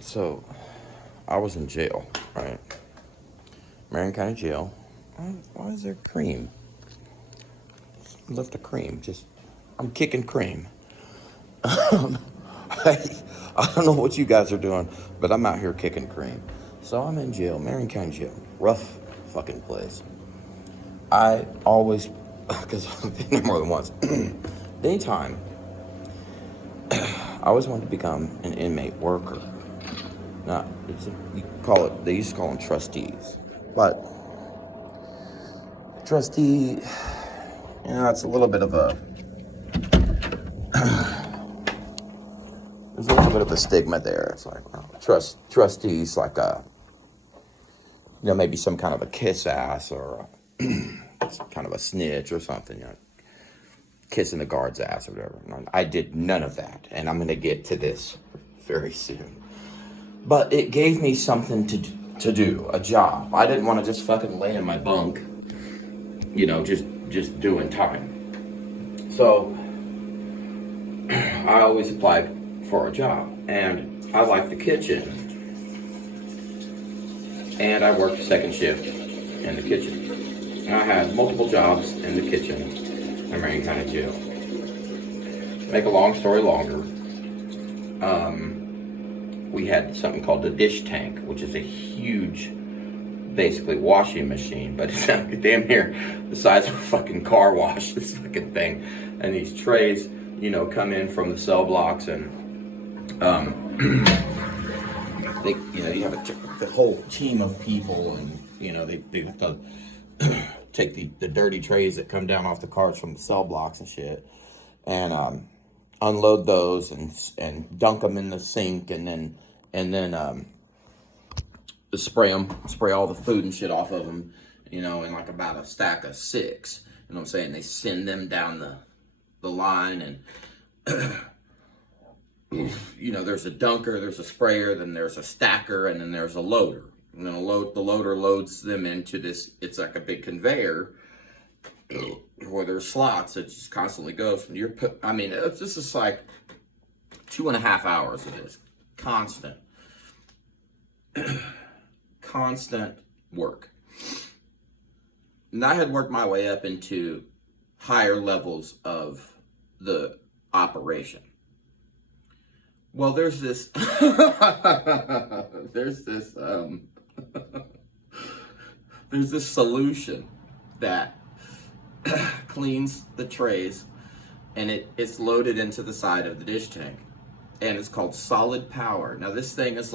So, I was in jail, right? Marion County Jail. Why is there cream? Left a cream. I'm kicking cream. I don't know what you guys are doing, but I'm out here kicking cream. So I'm in jail, Marion County Jail. Rough fucking place. I always, because I've been there more than once. Anytime, I always wanted to become an inmate worker. Now, they used to call them trustees. But trustee, it's a little bit of a, there's a little bit of a stigma there. It's like, well, trustees, like maybe some kind of a kiss ass or some kind of a snitch or something, kissing the guard's ass or whatever. I did none of that, and I'm going to get to this very soon. But it gave me something to do, a job. I didn't want to just fucking lay in my bunk, just doing time. So I always applied for a job, and I liked the kitchen, and I worked second shift in the kitchen. And I had multiple jobs in the kitchen in Marion County Jail. Make a long story longer, we had something called the dish tank, which is a huge, basically washing machine, but it's damn near the size of a fucking car wash, this fucking thing. And these trays, come in from the cell blocks, and you have the whole team of people, and they have to take the dirty trays that come down off the cars from the cell blocks and shit, and unload those and dunk them in the sink, and then spray all the food and shit off of them, in like about a stack of 6. You know what I'm saying? They send them down the line, and there's a dunker, there's a sprayer, then there's a stacker, and then there's a loader. And then the loader loads them into this. It's like a big conveyor where there's slots that just constantly goes. And this is like 2.5 hours of this constant work. And I had worked my way up into higher levels of the operation. Well, there's this there's this solution that cleans the trays, and it's loaded into the side of the dish tank, and it's called Solid Power. Now this thing is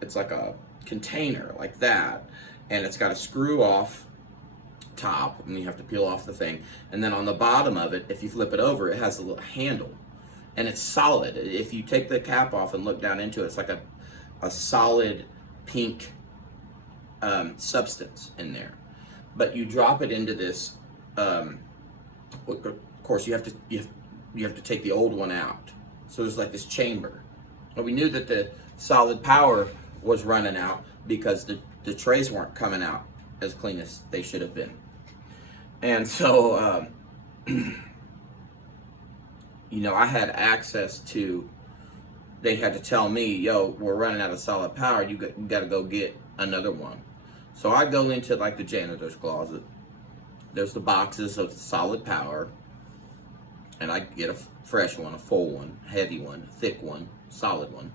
it's like a container like that, and it's got a screw off top, and you have to peel off the thing, and then on the bottom of it, if you flip it over, it has a little handle, and it's solid. If you take the cap off and look down into it, it's like a solid pink substance in there. But you drop it into this. Of course, you have to take the old one out. So there's like this chamber. And we knew that the Solid Power was running out because the trays weren't coming out as clean as they should have been. And so, I had access to. They had to tell me, "Yo, we're running out of Solid Power. You got to go get another one." So I go into like the janitor's closet. There's the boxes of Solid Power, and I get a fresh one, a full one, heavy one, thick one, solid one,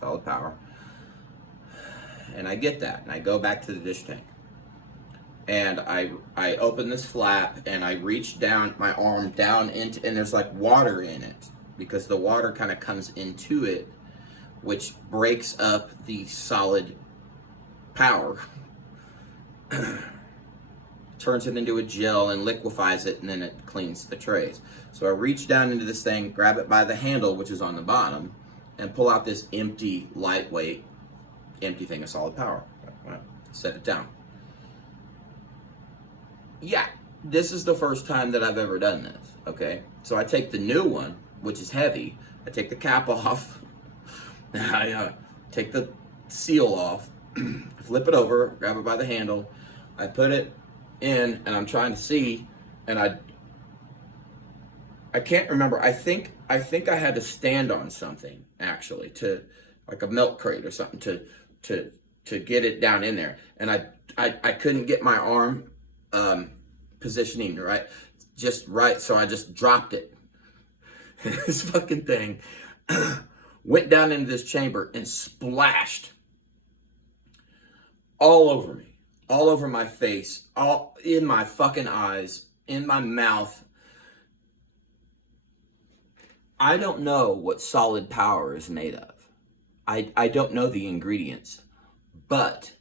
Solid Power. And I get that, and I go back to the dish tank. And I open this flap, and I reach down my arm down into, and there's like water in it, because the water kind of comes into it, which breaks up the Solid Power, turns it into a gel and liquefies it, and then it cleans the trays. So I reach down into this thing, grab it by the handle, which is on the bottom, and pull out this empty, lightweight, empty thing of Solid Power. Right. Set it down. Yeah, this is the first time that I've ever done this, okay? So I take the new one, which is heavy, I take the cap off, I take the seal off, flip it over, grab it by the handle, I put it in, and I'm trying to see, and I can't remember, I think I think I had to stand on something actually, to like a milk crate or something, to to get it down in there, and I couldn't get my arm positioning right, just right, so I just dropped it. This fucking thing went down into this chamber and splashed all over me, all over my face, all in my fucking eyes, in my mouth. I don't know what solid power is made of. I don't know the ingredients, but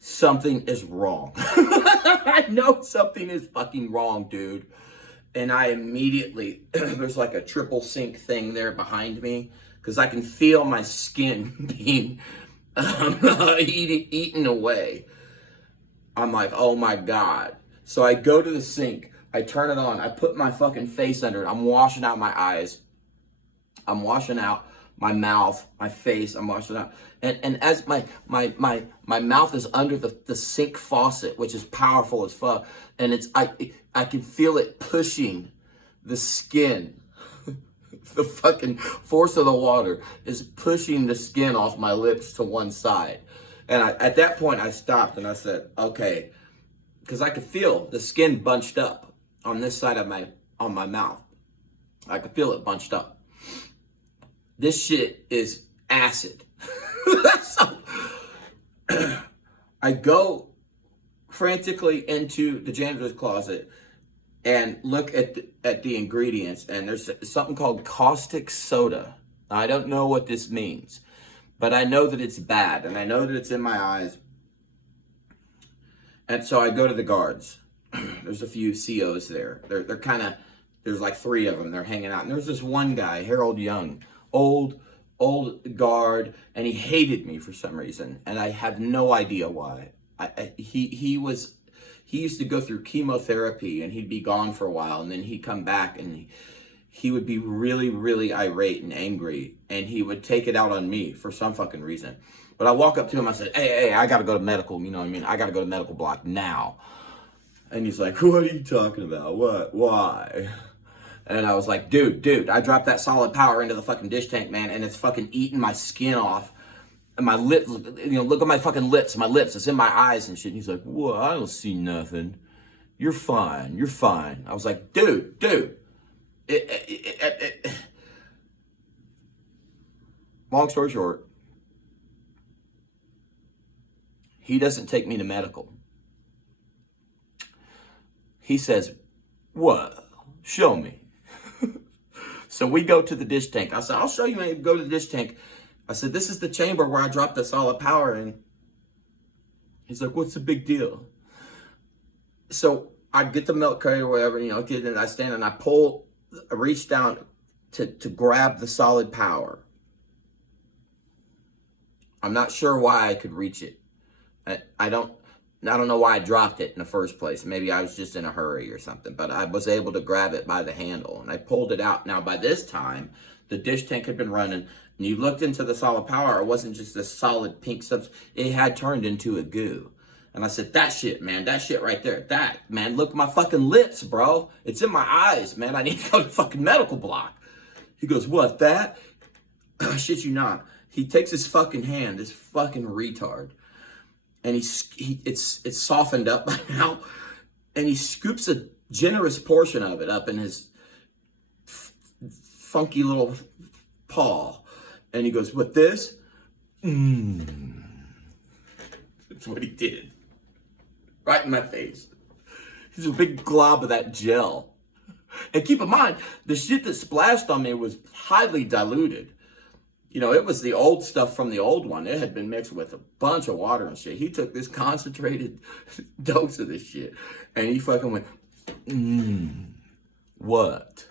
something is wrong. I know something is fucking wrong, dude. And I immediately, there's like a triple sync thing there behind me, because I can feel my skin being eaten away. I'm like, oh my God. So I go to the sink, I turn it on, I put my fucking face under it, I'm washing out my eyes, I'm washing out my mouth, my face, I'm washing out. And as my mouth is under the sink faucet, which is powerful as fuck, and I can feel it pushing the skin. The fucking force of the water is pushing the skin off my lips to one side. And at that point I stopped and I said, okay, because I could feel the skin bunched up on this side of my mouth. I could feel it bunched up. This shit is acid. So I go frantically into the janitor's closet and look at the ingredients, and there's something called caustic soda. I don't know what this means, but I know that it's bad, and I know that it's in my eyes. And so I go to the guards. There's a few COs there. They're kind of, there's like 3 of them. They're hanging out, and there's this one guy, Harold Young, old guard, and he hated me for some reason, and I have no idea why. He used to go through chemotherapy, and he'd be gone for a while, and then he'd come back, and he would be really, really irate and angry, and he would take it out on me for some fucking reason. But I walk up to him, I said, hey, I gotta go to medical, you know what I mean? I gotta go to medical block now. And he's like, what are you talking about? What? Why? And I was like, dude, I dropped that solid power into the fucking dish tank, man, and it's fucking eating my skin off. And my lips, you know, look at my fucking lips, it's in my eyes and shit. And he's like, well, I don't see nothing. You're fine. I was like, dude. Long story short, he doesn't take me to medical. He says, what? Show me. So we go to the dish tank. I said, I'll show you when you go to the dish tank. I said, this is the chamber where I dropped the solid power in. He's like, what's the big deal? So I get the milk crate or whatever, you know, and I stand and I reach down to grab the solid power. I'm not sure why I could reach it. I don't know why I dropped it in the first place. Maybe I was just in a hurry or something, but I was able to grab it by the handle and I pulled it out. Now by this time, the dish tank had been running, and you looked into the solid power, it wasn't just this solid pink substance, it had turned into a goo. And I said, that shit, man, that shit right there, that, man, look at my fucking lips, bro. It's in my eyes, man. I need to go to fucking medical block. He goes, what, that? I shit you not. He takes his fucking hand, this fucking retard, and it's softened up by now, and he scoops a generous portion of it up in his funky little paw, and he goes, what, this? That's what he did. Right in my face. He's a big glob of that gel. And keep in mind, the shit that splashed on me was highly diluted. You know, it was the old stuff from the old one. It had been mixed with a bunch of water and shit. He took this concentrated dose of this shit, and he fucking went, what?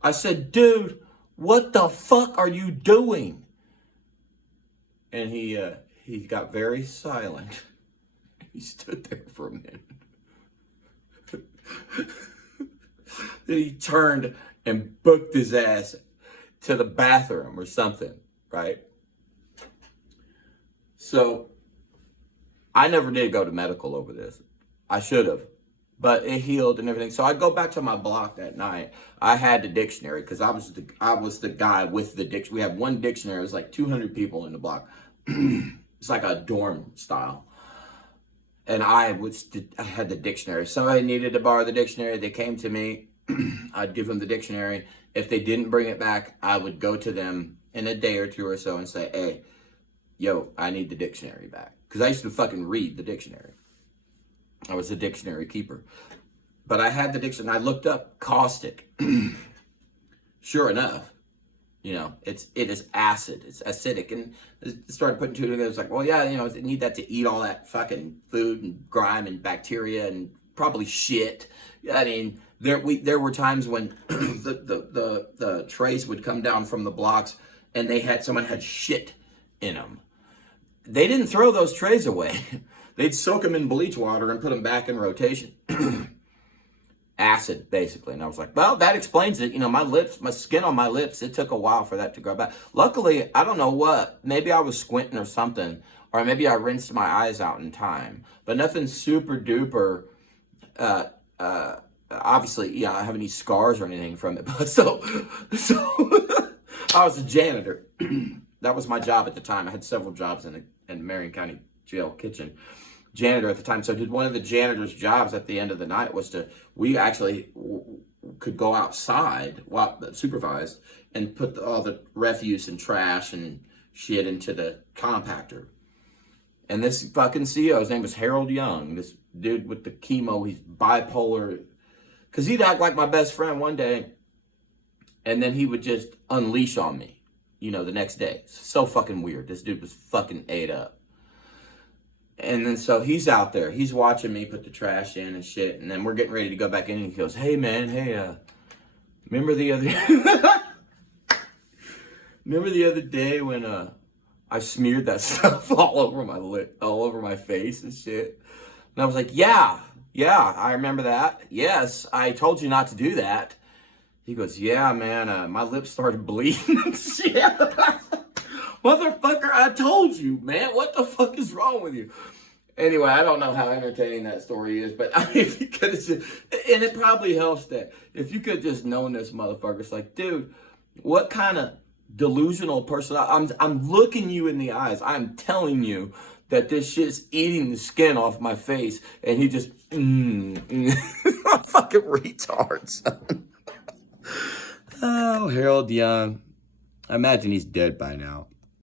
I said, dude, what the fuck are you doing? And he got very silent. He stood there for a minute. Then he turned and booked his ass to the bathroom or something, right? So I never did go to medical over this. I should have, but it healed and everything. So I go back to my block that night. I had the dictionary because I was the guy with the dictionary. We have one dictionary. It was like 200 people in the block. It's like a dorm style. And I had the dictionary. Somebody needed to borrow the dictionary. They came to me. I'd give them the dictionary. If they didn't bring it back, I would go to them in a day or two or so and say, hey, yo, I need the dictionary back. Because I used to fucking read the dictionary. I was a dictionary keeper. But I had the dictionary. I looked up caustic. Sure enough, it is acid. It's acidic. And it started putting two together. It's like, well, yeah, they need that to eat all that fucking food and grime and bacteria and probably shit. I mean, there were times when the trays would come down from the blocks and someone had shit in them. They didn't throw those trays away. They'd soak them in bleach water and put them back in rotation. Acid, basically. And I was like, well, that explains it. My skin on my lips, it took a while for that to grow back. Luckily, I don't know what. Maybe I was squinting or something. Or maybe I rinsed my eyes out in time. But nothing super duper. Obviously, I don't have any scars or anything from it. But so I was a janitor. That was my job at the time. I had several jobs in Marion County Jail kitchen. Janitor at the time. So did one of the janitor's jobs at the end of the night was we actually could go outside while supervised and put all the refuse and trash and shit into the compactor. And this fucking CEO, his name was Harold Young, this dude with the chemo, he's bipolar. Because he'd act like my best friend one day, and then he would just unleash on me, the next day. So fucking weird. This dude was fucking ate up. And then so he's out there. He's watching me put the trash in and shit. And then we're getting ready to go back in, and he goes, hey, man, remember the other day when I smeared that stuff all over my all over my face and shit? And I was like, yeah, I remember that. Yes, I told you not to do that. He goes, yeah, man, my lips started bleeding and shit. Motherfucker, I told you, man. What the fuck is wrong with you? Anyway, I don't know how entertaining that story is, but if you could have, and it probably helps that if you could just known this motherfucker, it's like, dude, what kind of delusional person? I'm looking you in the eyes. I'm telling you that this shit's eating the skin off my face, and he just, fucking retard, son. Oh, Harold Young. I imagine he's dead by now.